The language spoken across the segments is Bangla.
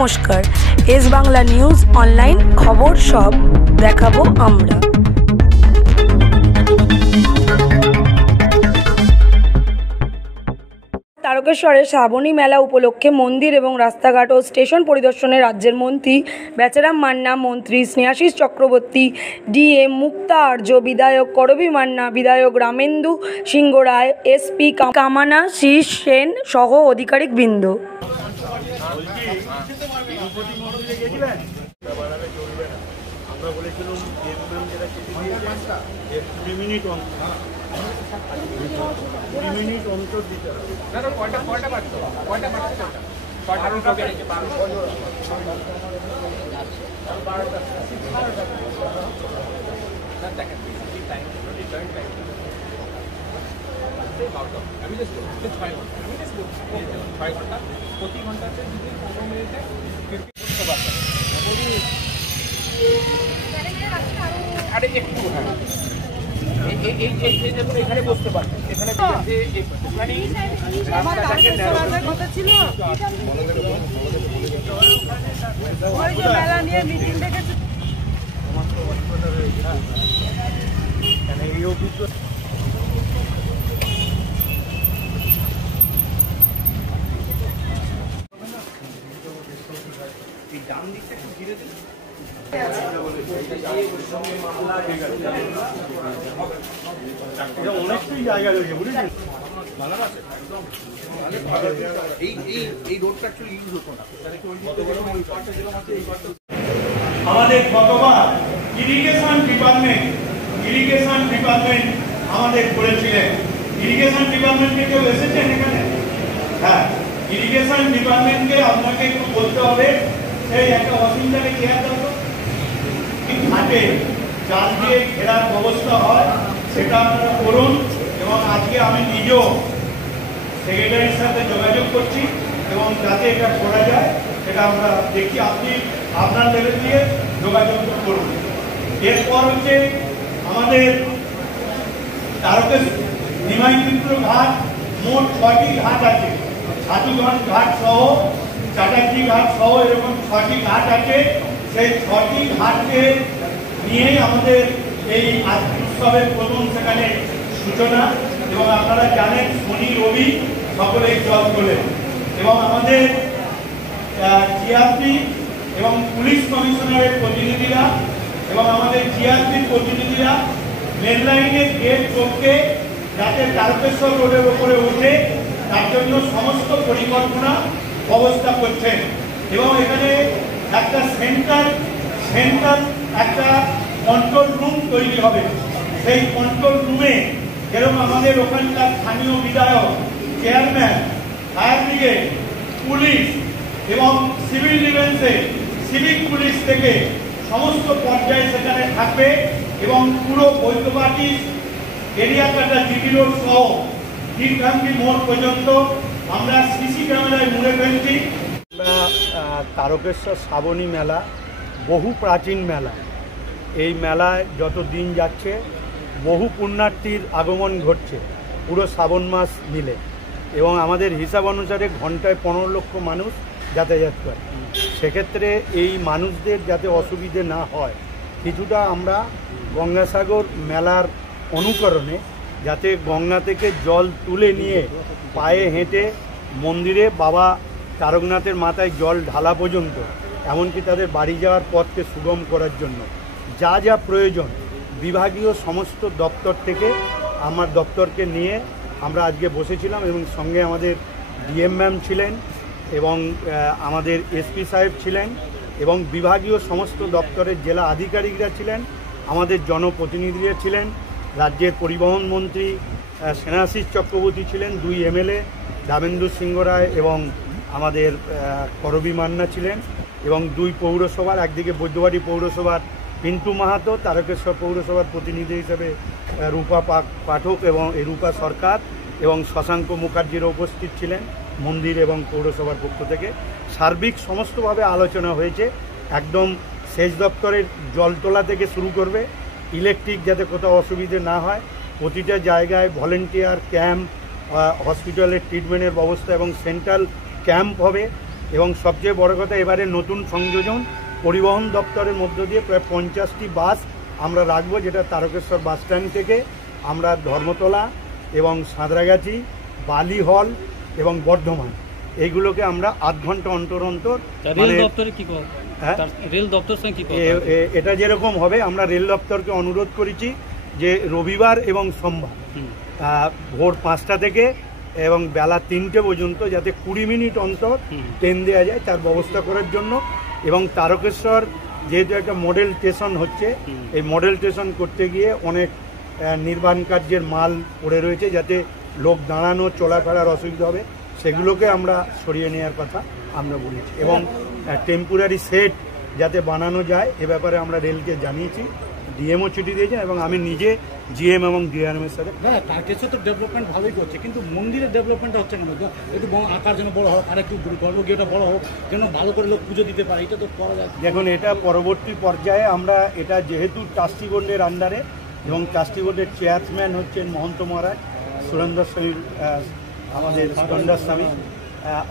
নমস্কার, এস বাংলা নিউজ অনলাইন খবর সব দেখাবো আমরা। তারকেশ্বরে শ্রাবণী মেলা উপলক্ষে মন্দির এবং রাস্তাঘাট ও স্টেশন পরিদর্শনে রাজ্যের মন্ত্রী বেচারাম মান্না, মন্ত্রী স্নেহাশিস চক্রবর্তী, ডিএম মুক্তা আর্য, বিধায়ক করবী মান্না, বিধায়ক রামেন্দু সিংহ রায়, এসপি কামানাশিস সেন সহ আধিকারিকবৃন্দ। এখানে বসতে পারবেন, এখানে মেলা নিয়ে মিটিং দেখেছি। এই অভিযোগ ডান দিকটা একটু ধীরে ধীরে অনেকটাই জায়গা রয়েছে, বুঝেছেন? আমাদের গতবার ইরিগেশন ডিপার্টমেন্ট আমাদের করেছিলেন। ইরিগেশন ডিপার্টমেন্টে কেউ এসেছেন এখানে? হ্যাঁ, ইরিগেশন ডিপার্টমেন্টকে আপনাকে একটু বলতে হবে, সেই একটা অসুবিধাকে খেয়াল রাখো, ঘাটে জাল দিয়ে ঘেরার ব্যবস্থা হয় সেটা আপনারা করুন। এবং আজকে আমি নিজেও সেক্রেটারির সাথে যোগাযোগ করছি এবং যাতে এটা করা যায় সেটা আমরা দেখি। আপনি আপনার লেভেল দিয়ে যোগাযোগ করুন। এরপর হচ্ছে আমাদের তারকেশ্বর নিমাইচিত্র ঘাট, মোট 6টি ঘাট আছে। সাধুগঞ্জ ঘাট সহ, চাটার্জি ঘাট সহ এরকম 6টি ঘাট আছে। সেই 6টি ঘাটকে নিয়েই আমাদের এই উৎসবের প্রথম সেখানে সূচনা। এবং আপনারা জানেন শনি রবি সকলেই জল তোলেন। এবং আমাদের জিআরপি এবং পুলিশ কমিশনারের প্রতিনিধিরা এবং আমাদের জিআরপির প্রতিনিধিরা রেল লাইনের গেট চোখে যাতে তারকেশ্বর রোডের উপরে ওঠে তার জন্য সমস্ত পরিকল্পনা ব্যবস্থা করছেন। এবং এখানে একটা সেন্ট্রাল একটা কন্ট্রোল রুম তৈরি হবে। সেই কন্ট্রোল রুমে যেরকম আমাদের ওখানকার স্থানীয় বিধায়ক, চেয়ারম্যান, ফায়ার ব্রিগেড, পুলিশ এবং সিভিল ডিফেন্সে সিভিক পুলিশ থেকে সমস্ত পর্যায়ে সেখানে থাকবে। এবং পুরো বৈদ্যবাটি এরিয়া কাটা জিটি রোড সহ দীর্ঘাঙ্গি মোড় পর্যন্ত আমরা সিসি ক্যামেরায় মুড়ে ফেলছি। তারকেশ্বর শ্রাবণী মেলা বহু প্রাচীন মেলা। এই মেলায় যত দিন যাচ্ছে বহু পুণ্যার্থীর আগমন ঘটছে পুরো শ্রাবণ মাস মিলে। এবং আমাদের হিসাব অনুসারে ঘন্টায় 15 লক্ষ মানুষ যাতায়াত করে। সেক্ষেত্রে এই মানুষদের যাতে অসুবিধে না হয়, কিছুটা আমরা গঙ্গাসাগর মেলার অনুকরণে যাতে গঙ্গা থেকে জল তুলে নিয়ে পায়ে হেঁটে মন্দিরে বাবা তারকনাথের মাথায় জল ঢালা পর্যন্ত, এমনকি তাদের বাড়ি যাওয়ার পথকে সুগম করার জন্য যা যা প্রয়োজন বিভাগীয় সমস্ত দপ্তর থেকে আমার দপ্তরকে নিয়ে আমরা আজকে বসেছিলাম। এবং সঙ্গে আমাদের ডিএম ম্যাম ছিলেন এবং আমাদের এসপি সাহেব ছিলেন এবং বিভাগীয় সমস্ত দপ্তরের জেলা আধিকারিকরা ছিলেন, আমাদের জনপ্রতিনিধিরা ছিলেন, রাজ্যের পরিবহন মন্ত্রী স্নেহাশিস চক্রবর্তী ছিলেন, 2 এমএলএ রামেন্দু সিংহ রায় এবং আমাদের করবী মান্না ছিলেন, এবং 2 পৌরসভার, একদিকে বৈদ্যবাটি পৌরসভার পিন্টু মাহাতো, তারকেশ্বর পৌরসভার প্রতিনিধি হিসেবে রূপা পাঠক এবং রূপা সরকার এবং শশাঙ্ক মুখার্জিরা উপস্থিত ছিলেন মন্দির এবং পৌরসভার পক্ষ থেকে। সার্বিক সমস্তভাবে আলোচনা হয়েছে। একদম সেচ দপ্তরের জল তোলা থেকে শুরু করবে, ইলেকট্রিক যাতে কোথাও অসুবিধে না হয়, প্রতিটা জায়গায় ভলেন্টিয়ার ক্যাম্প, হসপিটালের ট্রিটমেন্টের ব্যবস্থা এবং সেন্ট্রাল ক্যাম্প হবে। এবং সবচেয়ে বড় কথা এবারে নতুন সংযোজন পরিবহন দপ্তরের মধ্য দিয়ে প্রায় 50টি বাস আমরা রাখবো, যেটা তারকেশ্বর বাস স্ট্যান্ড থেকে আমরা ধর্মতলা এবং সাঁতরাগাছি, বালিহল এবং বর্ধমান এইগুলোকে আমরা আধ ঘন্টা অন্তর অন্তর রেল দপ্তর এটা যেরকম হবে, আমরা রেল দপ্তরকে অনুরোধ করেছি যে রবিবার এবং সোমবার ভোর 5টা থেকে এবং বেলা 3টে পর্যন্ত যাতে 20 মিনিট অন্তর ট্রেন দেওয়া যায় তার ব্যবস্থা করার জন্য। এবং তারকেশ্বর যেহেতু একটা মডেল স্টেশন হচ্ছে, এই মডেল স্টেশন করতে গিয়ে অনেক নির্মাণ কার্যের মাল পড়ে রয়েছে, যাতে লোক দাঁড়ানো চলাফেরার অসুবিধা হবে, সেগুলোকে আমরা সরিয়ে নেওয়ার কথা আমরা বলেছি। এবং টেম্পোরারি সেট যাতে বানানো যায় এ ব্যাপারে আমরা রেলকে জানিয়েছি, ডিএমও চিঠি দিয়েছেন এবং আমি নিজে জিএম এবং ডিআরএমের সাথে। হ্যাঁ, তারকেশ্বর তো ডেভেলপমেন্ট ভালোই করছে, কিন্তু মন্দিরের ডেভেলপমেন্টটা হচ্ছে না। একটু আকার যেন বড় হোক, আর একটু গর্ভগৃহটা বড় হোক, যেন ভালো করে লোক পুজো দিতে পারে, এটা তো করা যায়। দেখুন, এটা পরবর্তী পর্যায়ে আমরা এটা যেহেতু ট্রাস্টি বোর্ডের আন্ডারে এবং ট্রাস্টি বোর্ডের চেয়ারম্যান হচ্ছেন মহন্ত মহারাজ সুরেন্দ্র স্বামী, আমাদের সুরেন্দ্র স্বামী,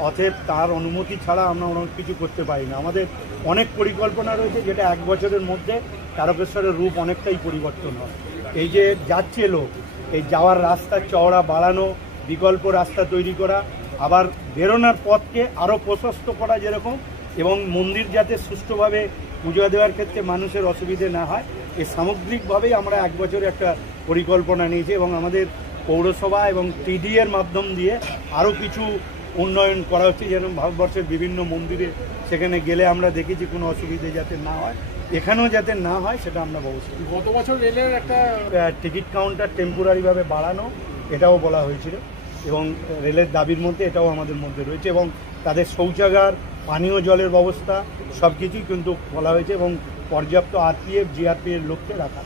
অতএব তার অনুমতি ছাড়া আমরা অনেক কিছু করতে পারি না। আমাদের অনেক পরিকল্পনা রয়েছে, যেটা 1 বছরের মধ্যে তারকেশ্বরের রূপ অনেকটাই পরিবর্তন হয়। এই যে যাচ্ছে লোক, এই যাওয়ার রাস্তা চওড়া বাড়ানো, বিকল্প রাস্তা তৈরি করা, আবার বেরোনোর পথকে আরও প্রশস্ত করা যেরকম, এবং মন্দির যাতে সুষ্ঠুভাবে পুজো দেওয়ার ক্ষেত্রে মানুষের অসুবিধে না হয়, এই সামগ্রিকভাবেই আমরা 1 বছরে একটা পরিকল্পনা নিয়েছি। এবং আমাদের পৌরসভা এবং টিডি এর মাধ্যম দিয়ে আরও কিছু উন্নয়ন করা হচ্ছে, যেরকম ভারতবর্ষের বিভিন্ন মন্দিরে সেখানে গেলে আমরা দেখেছি কোনো অসুবিধে যাতে না হয়, এখানেও যাতে না হয় সেটা আমরা বলছি। গত বছর রেলের একটা টিকিট কাউন্টার টেম্পোরারিভাবে বাড়ানো, এটাও বলা হয়েছিল, এবং রেলের দাবির মধ্যে এটাও আমাদের মধ্যে রয়েছে, এবং তাদের শৌচাগার, পানীয় জলের ব্যবস্থা সব কিছুই কিন্তু বলা হয়েছে, এবং পর্যাপ্ত আরপিএফ জিআরপিএফ লোককে রাখা।